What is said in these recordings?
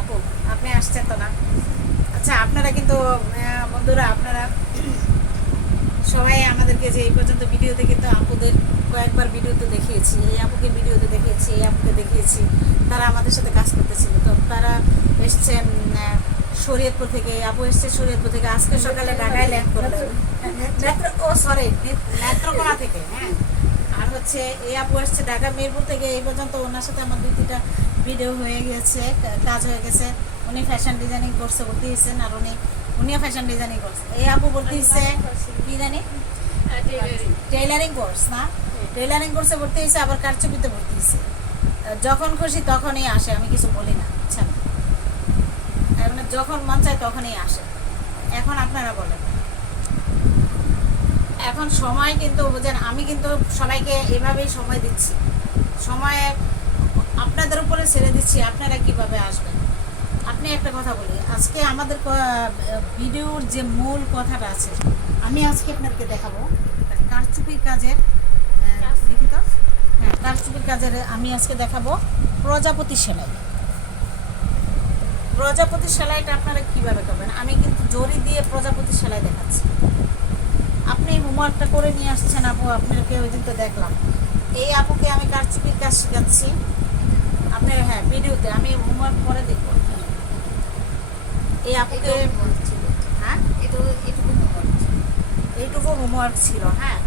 আপু আপনি আসছেন তো না? আচ্ছা আপনারা কিন্তু বন্ধুরা আপনারা সবাই আমাদেরকে যে এই পর্যন্ত ভিডিওতে কিন্তু আপুদের কয়েকবার ভিডিওতে দেখিয়েছি এই আপুকে ভিডিওতে দেখিয়েছি এই আপুকে দেখিয়েছি তারা আমাদের সাথে কাজ করতেছিল। তো তারা এসছেন শরীয়তপুর থেকে। আপু এসছে শরীয়তপুর থেকে। আজকে সকালে ঢাকায় ল্যান্ড করলেন ও সরি নেত্রকোনা থেকে হ্যাঁ। হচ্ছে এই আপু আসছে ঢাকা মিরপুর থেকে, এই পর্যন্ত ওনার সাথে আমার দুই তিনটা ভিডিও হয়ে গেছে, কাজ হয়ে গেছে। উনি ফ্যাশন ডিজাইনিং করছে বলতে দিচ্ছেন আর উনি, উনিও ফ্যাশন ডিজাইনিং করছে এই আপু বলতে দিচ্ছে কি জানি? টেইলারিং কোর্স না? টেইলারিং কোর্সে ভর্তি হয়েছে, আবার কারচুপিতে ভর্তি হয়েছে। যখন খুশি তখনই আসে, আমি কিছু বলি না মানে যখন মন চায় তখনই আসে। এখন আপনারা বলেন। এখন সময় কিন্তু বুঝেন আমি কিন্তু সবাইকে এভাবেই সময় দিচ্ছি। সময় আপনাদের উপরে ছেড়ে দিচ্ছি আপনারা কীভাবে আসবেন? আপনি একটা কথা বলি আজকে আমাদের ভিডিওর যে মূল কথাটা আছে আমি আজকে আপনাদেরকে দেখাবো কারচুপির কাজের লিখিত? হ্যাঁ কারচুপির কাজের আমি আজকে দেখাবো প্রজাপতি সেলাই। প্রজাপতি সেলাইটা আপনারা কীভাবে করবেন? আমি কিন্তু জরি দিয়ে প্রজাপতি সেলাই দেখাচ্ছি। আপনি হোমওয়ার্কটা করে নিয়ে আসছেন আপু আপনাকে ওই দিন তো দেখলাম। এই আপুকে আমি কারচুপির কাজ শেখাচ্ছি? আপনার হ্যাঁ ভিডিওতে আমি হোমওয়ার্ক করে দেখব। এই আপুকে হ্যাঁ? এইটুকু হোমওয়ার্ক ছিল হ্যাঁ।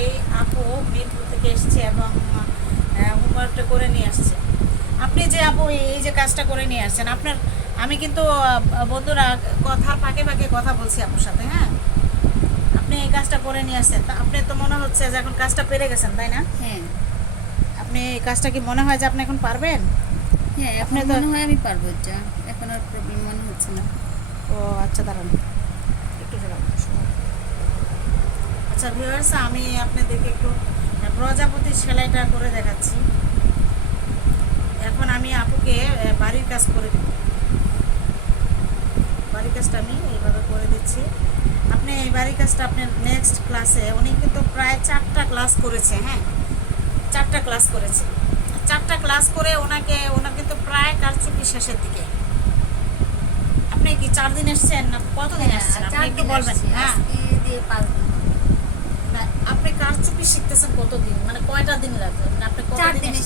এই আপু মিরপুর থেকে এসছে এবং হোমওয়ার্কটা করে নিয়ে আসছে। আপনি যে আপু এই যে কাজটা করে নিয়ে আসছেন আপনার আমি কিন্তু বন্ধুরা কথার ফাঁকে ফাঁকে কথা বলছি আপনার সাথে হ্যাঁ। আপনি এই কাজটা করে নিয়ে আসছেন তা আপনি তো মনে হচ্ছে যে এখন কাজটা পেরে গেছেন তাই না? হ্যাঁ। আপনি এই কাজটা কি মনে হয় যে আপনি এখন পারবেন? হ্যাঁ আপনি মনে হয় আমি পারব এটা। এখন আর প্রবলেম মনে হচ্ছে না। ও আচ্ছা দাঁড়ান। একটু দাঁড়ান আচ্ছা ভিউয়ার্স আমি আপনাদেরকে একটু প্রজাপতির সেলাইটা করে দেখাচ্ছি। এখন আমি আপুকে বাড়ির কাজ করে দেব। বাড়ির কাজটা আমি এইভাবে করে দিচ্ছি। আপনি এই বাড়ির কাজটা আপনার নেক্সট ক্লাসে উনি কিন্তু প্রায় চারটা ক্লাস করেছে হ্যাঁ? চারটা ক্লাস করেছে। চারটা ক্লাস করে ওনাকে ওনার কিন্তু প্রায় কারচুপি শেষের দিকে। আপনি কি চার দিন এসছেন? না কতদিন এসছেন? আপনি একটু বলবেন। হ্যাঁ। আপনি কারচুপি শিখতেছেন কতদিন? মানে কয়টা দিন লাগবে? মানে আপনি চার কতদিন দিনে?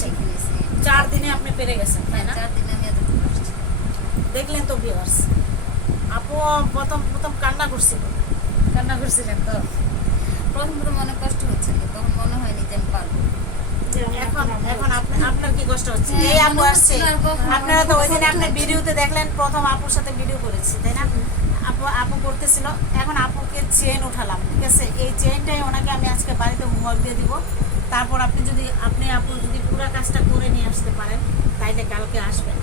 চার দিনে আপনি পেরে গেছেন তাই হ্যাঁ না? চার দিনে আমি দেখলেন তো ভিউয়ার্স আপু প্রথম প্রথম কান্না করছিল। কান্না করছিলেন তো? প্রথম প্রথম অনেক কষ্ট হচ্ছিল তখন মনে হয়নি যে আমি পারব। এখন এখন আপনার কি কষ্ট হচ্ছে? হ্যাঁ, এই আপু আসছে। হচ্ছিল আর কখন আপনারা তো ওই দিন কষ্ট ভিডিওতে দেখলেন প্রথম আপুর সাথে ভিডিও করেছি তাই না? আপু আপু করতেছিল এখন আপুকে চেন উঠালাম ঠিক আছে? এই চেনটাই ওনাকে আমি আজকে বাড়িতে হোমওয়ার্ক দিয়ে দিব। তারপর আপনি যদি আপনি আপু যদি পুরো কাজটা করে নিয়ে আসতে পারেন তাইলে কালকে আসবেন।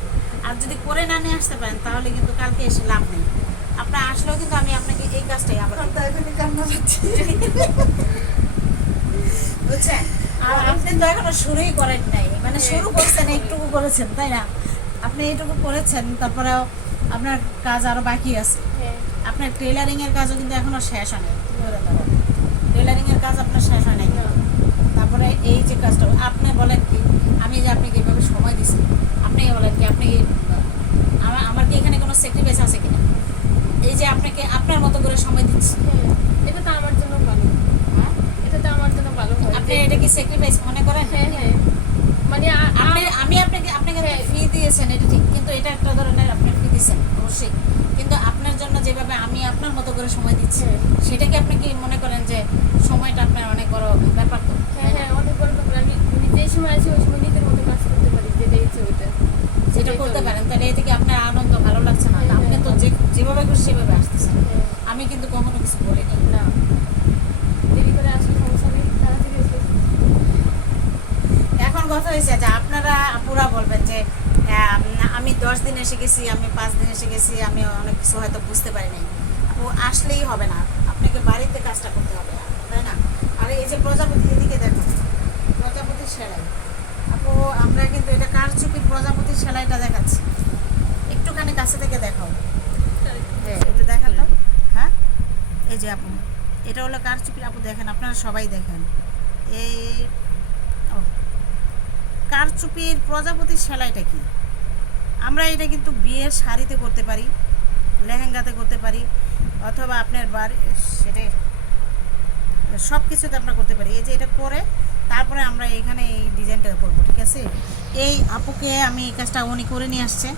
আর যদি করে না নিয়ে আসতে পারেন তাহলে কিন্তু কালকে এসে লাভ নেই। আপনার আসলেও কিন্তু আমি আপনাকে এই কাজটাই আবার বুঝছেন? আর আপনি তো এখনও শুরুই করেন নাই। মানে শুরু করছেন এইটুকু করেছেন তাই না? আপনি এইটুকু করেছেন তারপরেও আপনার কাজ আরও বাকি আছে। আপনার টেলারিং এর কাজও কিন্তু এখনও শেষ হয় নাই। টেলারিং এর কাজ আপনার শেষ হয় নাই। তারপরে এই যে কাজটা আপনি বলেন কি আমি যে আপনাকে এইভাবে সময় দিছি আপনি বলেন কি আপনি আমার আমার কি এখানে কোনো স্যাক্রিফাইস আছে কিনা? এই যে আপনাকে আপনার মতো করে সময় দিচ্ছি। এটা তো আমার জন্য ভালো। হ্যাঁ? এটা তো আমার জন্য ভালো আপনি এটা কি স্যাক্রিফাইস মনে করেন? হ্যাঁ হ্যাঁ। মানে আপনি আমি আপনাকে আপনাকে হ্যাঁ। ফি দিয়েছেন এটা ঠিক। কিন্তু এটা একটা ধরনের আপনি ফি দিয়েছেন অবশ্যই। কিন্তু আপনার জন্য যেভাবে আমি আপনার মতো করে সময় দিচ্ছি হ্যাঁ। সেটাকে আপনি কি মনে করেন যে সময়টা আপনার অনেক বড় ব্যাপার তো? হ্যাঁ হ্যাঁ অনেক বড় ব্যাপার। আমি আমি যে সময় আছি ওই সময় নিজের মতো কাজ করতে পারি যেটা ইচ্ছে ওইটা। যেটা করতে পারেন তাহলে এতে কি আপনার আনন্দ ভালো লাগছে না? আপনি। তো যে যেভাবে খুশি সেভাবে আসতেছেন। আমি কিন্তু কখনো কিছু বলিনি। না। দেরি করে আসলে সমস্যা নেই তাড়াতাড়ি এখন কথা হয়েছে যে আপনারা পুরা বলবেন যে আমি দশ দিন এসে গেছি আমি পাঁচ দিন এসে গেছি আমি অনেক কিছু হয়তো বুঝতে পারি নাই। আপু আসলেই হবে না। আপনাকে বাড়িতে কাজটা করতে হবে তাই না? আর এই যে প্রজাপতি এদিকে দেখো প্রজাপতির সেলাই। আপু আমরা কিন্তু এটা কারচুপির প্রজাপতির সেলাইটা দেখাচ্ছি? একটুখানি কাছে থেকে দেখাও। হ্যাঁ একটু দেখান তো হ্যাঁ? এই যে আপু, এটা হলো কারচুপির আপু দেখেন, আপনারা সবাই দেখেন। এই, ও কারচুপির প্রজাপতির সেলাইটা কি? আমরা এটা কিন্তু বিয়ের শাড়িতে করতে পারি, লেহেঙ্গাতে করতে পারি, অথবা আপনার বাড়ি সেটাই সব কিছুতে আমরা করতে পারি। এই যে এটা করে তারপরে আমরা এখানে এই ডিজাইনটা করব ঠিক আছে? এই আপুকে আমি এই কাজটা উনি করে নিয়ে আসছে।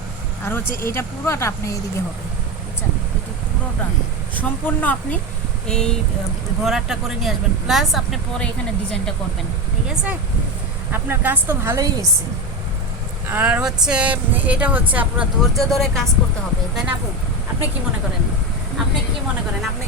আর হচ্ছে এইটা পুরোটা আপনি এইদিকে হবে বুঝছেন? এটা পুরোটা। সম্পূর্ণ আপনি এই ঘোরারটা করে নিয়ে আসবেন। প্লাস আপনি পরে এখানে ডিজাইনটা করবেন ঠিক আছে? আপনার কাজ তো ভালোই হয়েছে। আর হচ্ছে এটা হচ্ছে আপনার ধৈর্য ধরে কাজ করতে হবে তাই না আপু? আপনি কি মনে করেন? আপনি কি মনে করেন? আপনি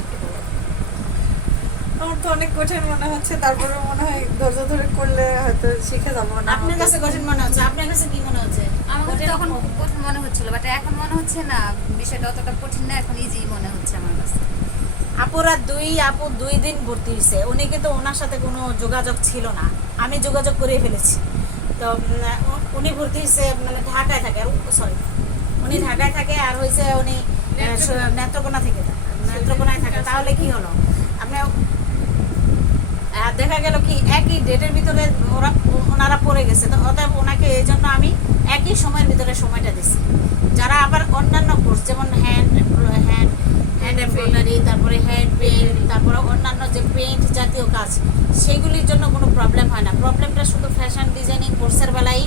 আমার তো অনেক কঠিন মনে হচ্ছে তারপরে মনে হয় ধৈর্য ধরে করলে হয়তো শিখে যাব না আপনার কাছে কঠিন মনে হচ্ছে আপনার কাছে কি মনে হচ্ছে? আমার? তখন কঠিন মনে হচ্ছিল বাট এখন মনে হচ্ছে না বিষয়টা অতটা কঠিন না এখন ইজি মনে হচ্ছে আমার কাছে। আপুরা দুই আপু দুই দিন ভর্তি হয়েছে উনি কিন্তু ওনার সাথে কোনো যোগাযোগ ছিল না। আমি যোগাযোগ করে ফেলেছি। তো উনি ভর্তি হয়েছে মানে ঢাকায় থাকে সরি উনি ঢাকায় থাকে আর হয়েছে উনি নেত্রকোনা। থেকে থাকে। নেত্রকোনায় থাকে। তাহলে কি হলো? আপনি আর দেখা গেল কি একই ডেটের ভিতরে ওরা ওনারা পড়ে গেছে। তো অতএব ওনাকে এই জন্য আমি একই সময়ের ভিতরে সময়টা দিছি যারা আবার অন্যান্য কোর্স যেমন হ্যান্ড হ্যান্ড হ্যান্ড এমব্রয়ডারি তারপরে হ্যান্ড পেন্ট তারপরে অন্যান্য যে পেন্ট জাতীয় কাজ সেগুলির জন্য কোনো প্রবলেম হয় না। প্রবলেমটা শুধু ফ্যাশন ডিজাইনিং কোর্সের বেলায়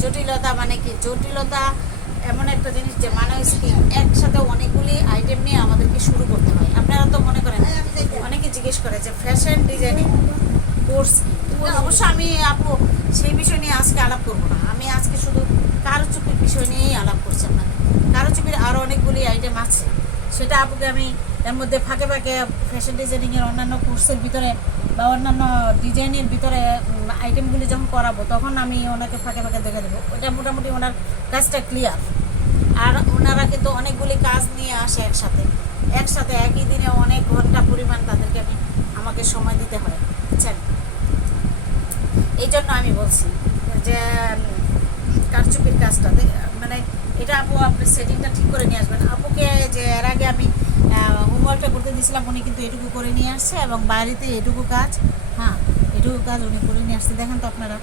জটিলতা মানে কি? জটিলতা এমন একটা জিনিস যে মানে হচ্ছে কি একসাথে অনেকগুলি আইটেম নিয়ে আমাদেরকে শুরু করতে হয়। আপনারা তো মনে করেন, অনেকে জিজ্ঞেস করে যে ফ্যাশন ডিজাইনিং কোর্স অবশ্য আমি আপু, সেই বিষয় নিয়ে আজকে আলাপ করব না। আমি আজকে শুধু কারুচুপির বিষয় নিয়েই আলাপ করছি আপনাদের কারুচুপির আরও অনেকগুলি আইটেম আছে। সেটা আপুকে আমি এর মধ্যে ফাঁকে ফাঁকে ফ্যাশন ডিজাইনিংয়ের অন্যান্য কোর্সের ভিতরে বা অন্যান্য ডিজাইনের ভিতরে আইটেমগুলি যখন করাবো, তখন আমি ওনাকে ফাঁকে ফাঁকে দেখে দেবো। ওটা মোটামুটি ওনার কাজটা ক্লিয়ার আর ওনারা কিন্তু অনেকগুলি কাজ নিয়ে আসে একসাথে। একসাথে একই দিনে অনেক ঘণ্টা পরিমাণ তাদেরকে আমি, আমাকে সময় দিতে হয়। বুঝছেন? এই জন্য আমি বলছি যে কারচুপির কাজটা দে- মানে এটা আপু, আপনি সেটিংটা ঠিক করে নিয়ে আসবেন। আপুকে যে এর আগে আমি হোমওয়ার্কটা করতে দিয়েছিলাম, উনি কিন্তু এটুকু করে নিয়ে আসছে এবং বাইরেতে এটুকু কাজ হ্যাঁ এটুকু কাজ উনি করে নিয়ে আসছে। দেখেন তো আপনারা,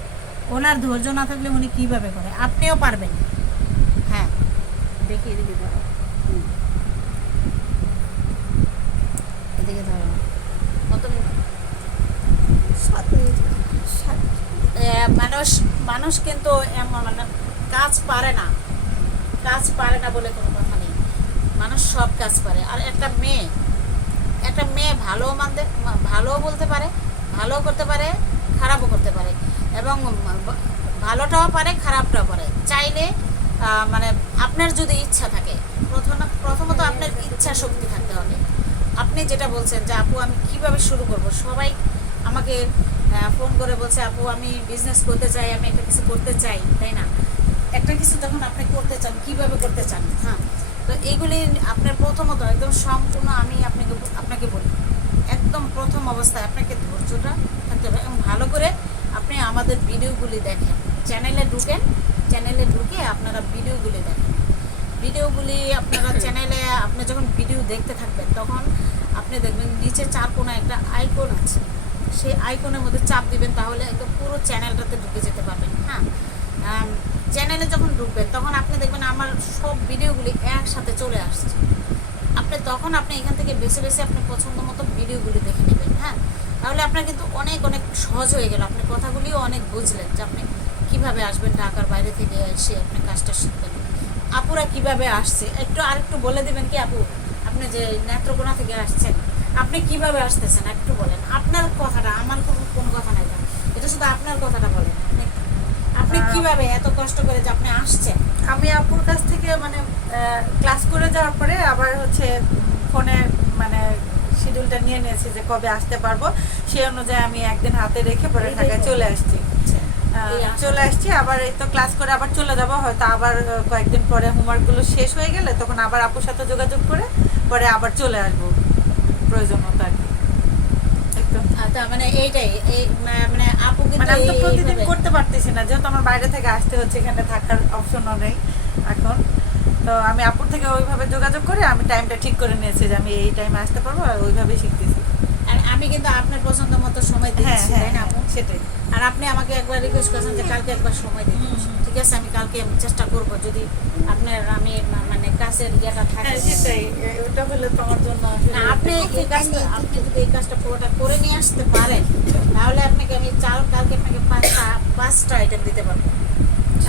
ওনার ধৈর্য না থাকলে উনি কীভাবে করে? আপনিও পারবেন। হ্যাঁ। দেখি এদিকে ধরো। এদিকে ধরো। কত মানুষ মানুষ কিন্তু মানে কাজ পারে না। কাজ পারে না বলে কোনো কথা মানুষ সব কাজ পারে আর একটা মেয়ে একটা মেয়ে ভালো মানতে, ভালোও বলতে পারে, ভালোও করতে পারে, খারাপও করতে পারে এবং ভালোটাও পারে, খারাপটাও পারে। চাইলে মানে আপনার যদি ইচ্ছা থাকে, প্রথম, প্রথমত আপনার ইচ্ছা শক্তি থাকতে হবে। আপনি যেটা বলছেন যে, আপু, আমি কীভাবে শুরু করব? সবাই আমাকে ফোন করে বলছে, আপু, আমি বিজনেস করতে চাই, আমি একটা কিছু করতে চাই। তাই না? একটা কিছু যখন আপনি করতে চান, কীভাবে করতে চান? হ্যাঁ। তো এইগুলি আপনার প্রথমত একদম সম্পূর্ণ আমি আপনাকে আপনাকে বলি। একদম প্রথম অবস্থায় আপনাকে ধৈর্যটা থাকতে হবে এবং ভালো করে আপনি আমাদের ভিডিওগুলি দেখেন। চ্যানেলে ঢুকেন চ্যানেলে ঢুকে আপনারা ভিডিওগুলি দেখেন। ভিডিওগুলি আপনারা চ্যানেলে আপনি যখন ভিডিও দেখতে থাকবেন তখন আপনি দেখবেন নিচে চার কোণে একটা আইকন আছে। সেই আইকনের মধ্যে চাপ দিবেন তাহলে একদম পুরো চ্যানেলটাতে ঢুকে যেতে পারবেন হ্যাঁ? চ্যানেলে যখন ঢুকবেন, তখন আপনি দেখবেন আমার সব ভিডিওগুলি একসাথে চলে আসছে। আপনি তখন আপনি এখান থেকে বেছে বেছে আপনি পছন্দ মতো ভিডিওগুলি দেখে নেবেন হ্যাঁ? তাহলে আপনার কিন্তু অনেক অনেক সহজ হয়ে গেল। আপনি কথাগুলিও অনেক বুঝলেন যে আপনি কীভাবে আসবেন ঢাকার বাইরে থেকে এসে আপনি কাজটা শিখবেন। আপুরা কীভাবে আসছে? একটু আরেকটু বলে দেবেন কি আপু? আপনি যে নেত্রকোনা থেকে আসছেন, আপনি কীভাবে আসতেছেন? একটু বলেন। আপনার কথাটা, আমার কোনো কোনো কথা নাই এটা শুধু আপনার কথাটা বলেন। আপনি কীভাবে এত কষ্ট করে যে আপনি আসছেন? আমি আপুর কাছ থেকে মানে ক্লাস করে যাওয়ার পরে আবার হচ্ছে ফোনে মানে শিডিউলটা নিয়ে নিয়েছি যে কবে আসতে পারব। সেই অনুযায়ী আমি একদিন হাতে রেখে পরে ঢাকায় চলে আসছি। আসা। চলে আসছি আবার এই তো ক্লাস করে আবার চলে যাব হয়তো আবার কয়েকদিন পরে হোমওয়ার্কগুলো শেষ হয়ে গেলে তখন আবার আপুর সাথে যোগাযোগ করে পরে আবার চলে আসব প্রয়োজন মতো মানে এইটাই এই মানে আপু কিন্তু মানে আমি তো প্রতিদিন করতে পারতেছি না যেহেতু আমার বাইরে থেকে আসতে হচ্ছে এখানে থাকার অপশনও নেই এখন। তো আমি আপুর থেকে ওইভাবে যোগাযোগ করে আমি টাইমটা ঠিক করে নিয়েছি যে আমি এই টাইমে আসতে পারব আর ওইভাবেই শিখতেছি। আর আমি কিন্তু আপনার পছন্দ মতো সময় হ্যাঁ দিচ্ছি হ্যাঁ তাই না আপু? সেটাই। আর আপনি আমাকে একবার রিকোয়েস্ট করেছেন যে কালকে একবার সময় দিন ঠিক আছে আমি কালকে চেষ্টা করব যদি আপনার আমি মানে কাছের ইয়েটা থাকে। হ্যাঁ সেটাই। ওটা হলে তো আমার জন্য না, আপনি এই কাজটা আপনি যদি এই কাজটা পুরোটা করে নিয়ে আসতে পারেন তাহলে আপনাকে আমি চাল কালকে আপনাকে পাঁচটা পাঁচটা আইটেম দিতে পারব।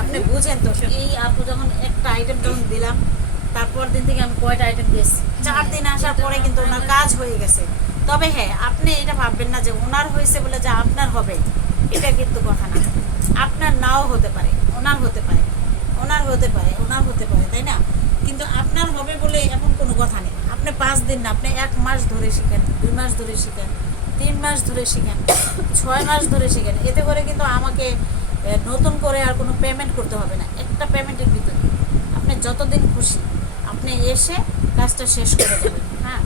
আপনি বুঝেন তো এই আপু যখন একটা আইটেম যখন দিলাম তারপর দিন থেকে আমি কয়টা আইটেম দিয়েছি? চার দিন আসার পরে কিন্তু ওনার কাজ হয়ে গেছে। তবে হ্যাঁ আপনি এটা ভাববেন না যে ওনার হয়েছে বলে যে আপনার হবে এটা কিন্তু কথা না। আপনার নাও হতে পারে। ওনার হতে পারে। ওনার হতে পারে, ওনার হতে পারে, তাই না? কিন্তু আপনার হবে বলে এমন কোনো কথা নেই। আপনি পাঁচ দিন না, আপনি এক মাস ধরে শিখেন, দুই মাস ধরে শিখেন, তিন মাস ধরে শিখেন, ছয় মাস ধরে শিখেন। এতে করে কিন্তু আমাকে নতুন করে আর কোনো পেমেন্ট করতে হবে না। একটা পেমেন্টের ভিতরে। আপনি যতদিন খুশি, আপনি এসে কাজটা শেষ করে দেবেন হ্যাঁ?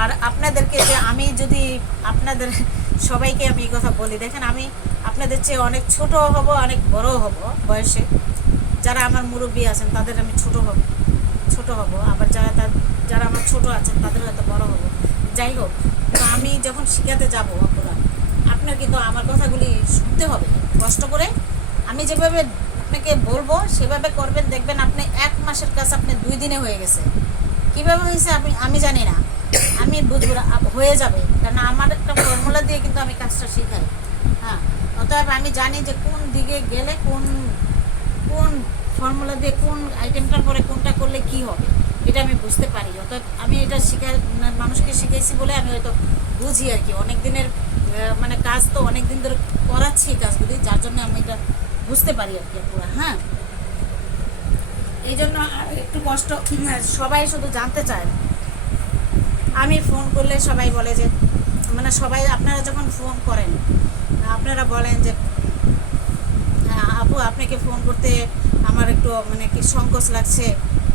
আর আপনাদেরকে যে আমি যদি আপনাদের সবাইকে আমি এই কথা বলি, দেখেন আমি আপনাদের চেয়ে অনেক ছোট হব, অনেক বড় হব বয়সে। যারা আমার মুরব্বী আছেন, তাদের আমি ছোট হব ছোট হব। আবার যারা তার, যারা আমার ছোট আছেন তাদের হয়তো বড় হব। যাই হোক, তো আমি যখন শিখাতে যাব অপরা, আপনার কিন্তু আমার কথাগুলি শুনতে হবে। কষ্ট করে আমি যেভাবে আপনাকে বলব, সেভাবে করবেন। দেখবেন আপনি এক মাসের কাজ আপনি দুই দিনে হয়ে গেছে। কীভাবে হয়েছে আমি আমি জানি না। আমি বুঝব হয়ে যাবে। কারণ আমার একটা ফর্মুলা দিয়ে কিন্তু আমি কাজটা শেখাই। হ্যাঁ। অতএব আমি জানি যে কোন দিকে গেলে কোন কোন ফর্মুলা দিয়ে কোন আইটেমটার পরে কোনটা করলে কি হবে, এটা আমি বুঝতে পারি। অর্থাৎ আমি এটা শিখা মানুষকে শিখাইছি বলে আমি হয়তো বুঝি আর কি। অনেক দিনের মানে কাজ তো অনেক দিন ধরে করাচ্ছি কাজগুলি, যার জন্য আমি এটা বুঝতে পারি আর কি পুরো হ্যাঁ? এই জন্য একটু কষ্ট, সবাই শুধু জানতে চায়। আমি ফোন করলে সবাই বলে যে মানে সবাই, আপনারা যখন ফোন করেন আপনারা বলেন যে আপু, আপনাকে ফোন করতে আমার একটু মানে কি সংকোচ লাগছে,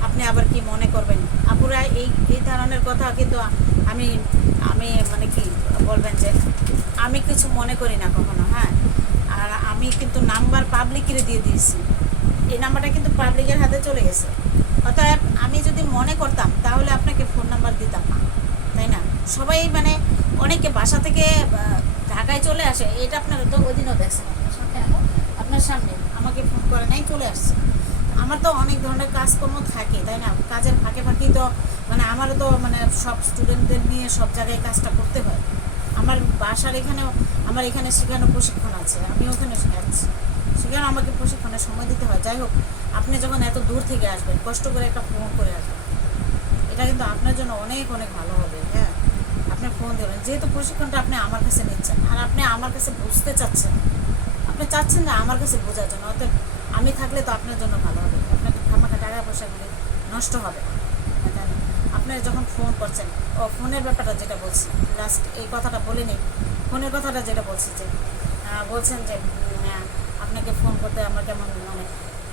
আপনি আবার কি মনে করবেন? আপুরা, এই এই ধরনের কথা কিন্তু আমি আমি মানে কি বলবেন যে, আমি কিছু মনে করি না কখনো হ্যাঁ? আর আমি কিন্তু নাম্বার পাবলিকের দিয়ে দিয়েছি। এই নাম্বারটা কিন্তু পাবলিকের হাতে চলে গেছে। অতএব আমি যদি মনে করতাম, তাহলে আপনাকে ফোন নাম্বার দিতাম না, তাই না? সবাই মানে অনেকে বাসা থেকে ঢাকায় চলে আসে, এটা আপনারা তো ওই দিনও দেখছেন। আপনার সামনে আমাকে ফোন করে নাই, চলে আসছে। আমার তো অনেক ধরনের কাজকর্ম থাকে, তাই না? কাজের ফাঁকে ফাঁকি তো মানে আমারও তো মানে সব স্টুডেন্টদের নিয়ে সব জায়গায় কাজটা করতে হয়। আমার বাসার এখানেও, আমার এখানে শেখানো প্রশিক্ষণ আছে, আমি ওখানে শেখাচ্ছি সেখানে আমাকে প্রশিক্ষণের সময় দিতে হয়। যাই হোক, আপনি যখন এত দূর থেকে আসবেন, কষ্ট করে একটা ফোন করে আসবেন। এটা কিন্তু আপনার জন্য অনেক অনেক ভালো হবে হ্যাঁ। আপনি ফোন দেবেন যেহেতু প্রশিক্ষণটা আপনি আমার কাছে নিচ্ছেন, আর আপনি আমার কাছে বুঝতে চাচ্ছেন, আপনি চাচ্ছেন যে আমার কাছে বোঝার জন্য, অতএব আমি থাকলে তো আপনার জন্য ভালো হবে, আপনার খামাখা টাকা পয়সাগুলি নষ্ট হবে না না? আপনি যখন ফোন করছেন, ও ফোনের ব্যাপারটা যেটা বলছি লাস্ট এই কথাটা বলে নিই ফোনের কথাটা যেটা বলছি যে বলছেন যে আপনাকে ফোন করতে আমার কেমন মানে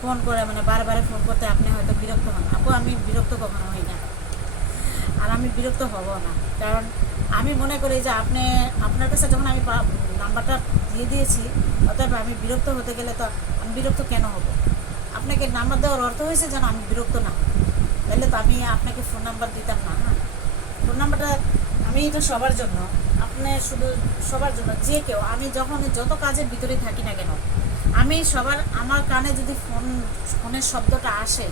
ফোন করে মানে বারবার ফোন করতে আপনি হয়তো বিরক্ত হন আপু, আমি বিরক্ত কখনো হই না আর আমি বিরক্ত হব না, কারণ আমি মনে করি যে আপনি, আপনার কাছে যখন আমি নাম্বারটা দিয়ে দিয়েছি, অতএব আমি বিরক্ত হতে গেলে তো আমি বিরক্ত কেন হব? আপনাকে নাম্বার দেওয়ার অর্থ হয়েছে যেন আমি বিরক্ত না তাহলে তো আমি আপনাকে ফোন নাম্বার দিতাম না হ্যাঁ? ফোন নাম্বারটা আমি এটা সবার জন্য, আপনি শুধু সবার জন্য, যে কেউ, আমি যখন যত কাজের ভিতরে থাকি না কেন, আমি সবার, আমার কানে যদি ফোন ফোনের শব্দটা আসে,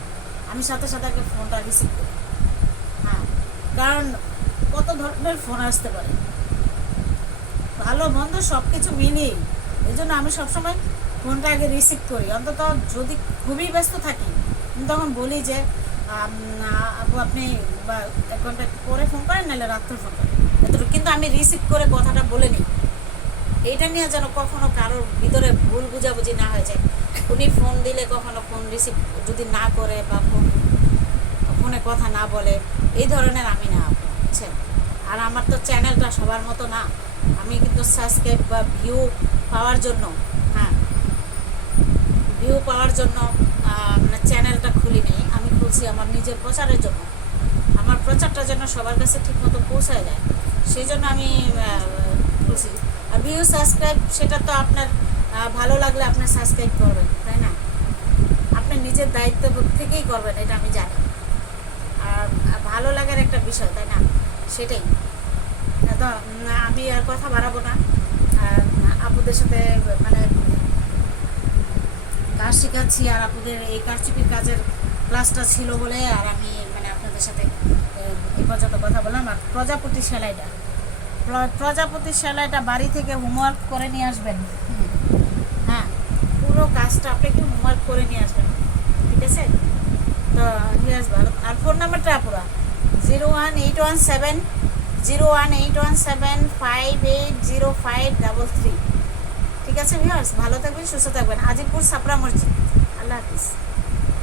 আমি সাথে সাথে আগে ফোনটা রিসিভ করি হ্যাঁ? কারণ কত ধরনের ফোন আসতে পারে? ভালো, মন্দ সব কিছু মিলিয়ে এই জন্য আমি সবসময় ফোনটা আগে রিসিভ করি। অন্তত যদি খুবই ব্যস্ত থাকি তখন বলি যে আপু, আপনি বা এক ঘণ্টা পরে ফোন করেন, নাহলে রাত্রে ফোন করেন। কিন্তু আমি রিসিভ করে কথাটা বলে নিই। এইটা নিয়ে যেন কখনো কারোর ভিতরে ভুল বুঝাবুঝি না হয়ে যায়। উনি ফোন দিলে কখনো ফোন রিসিভ যদি না করে বা ফোন ফোনে কথা না বলে, এই ধরনের আমি না। বুঝছেন আর আমার তো চ্যানেলটা সবার মতো না। আমি কিন্তু সাবস্ক্রাইব বা ভিউ পাওয়ার জন্য হ্যাঁ ভিউ পাওয়ার জন্য মানে চ্যানেলটা খুলি নেই। আমি খুলছি আমার নিজের প্রচারের জন্য। আমার প্রচারটা যেন সবার কাছে ঠিকমতো পৌঁছায় যায় সেই জন্য আমি খুলছি। আর ভিউ সাবস্ক্রাইব সেটা তো আপনার ভালো লাগলে আপনার সাবস্ক্রাইব করবেন, তাই না? আপনি নিজের দায়িত্ব থেকেই করবেন, এটা আমি জানি। আর, ভালো লাগার একটা বিষয়, তাই না? সেটাই। তো আমি আর কথা বাড়াবো না। আপুদের সাথে মানে কাজ শেখাচ্ছি, আর আপুদের এই কারচুপির কাজের ক্লাসটা ছিল বলে, আর আমি মানে আপনাদের সাথে এই পর্যন্ত কথা বললাম। আর প্রজাপতি সেলাইটা। প্র- প্রজাপতি সেলাইটা বাড়ি থেকে হোমওয়ার্ক করে নিয়ে আসবেন। হ্যাঁ পুরো কাজটা আপনাকে হোমওয়ার্ক করে নিয়ে আসবেন। ঠিক আছে? তো নিয়ে আসবেন আর ফোন নাম্বারটা পুরো zero one eight one seven zero one eight one seven five eight zero five double three ঠিক আছে ভিউয়ার্স ভালো থাকবেন, সুস্থ থাকবেন। আজিমপুর সাপড়া মসজিদ। আল্লাহ হাফিজ।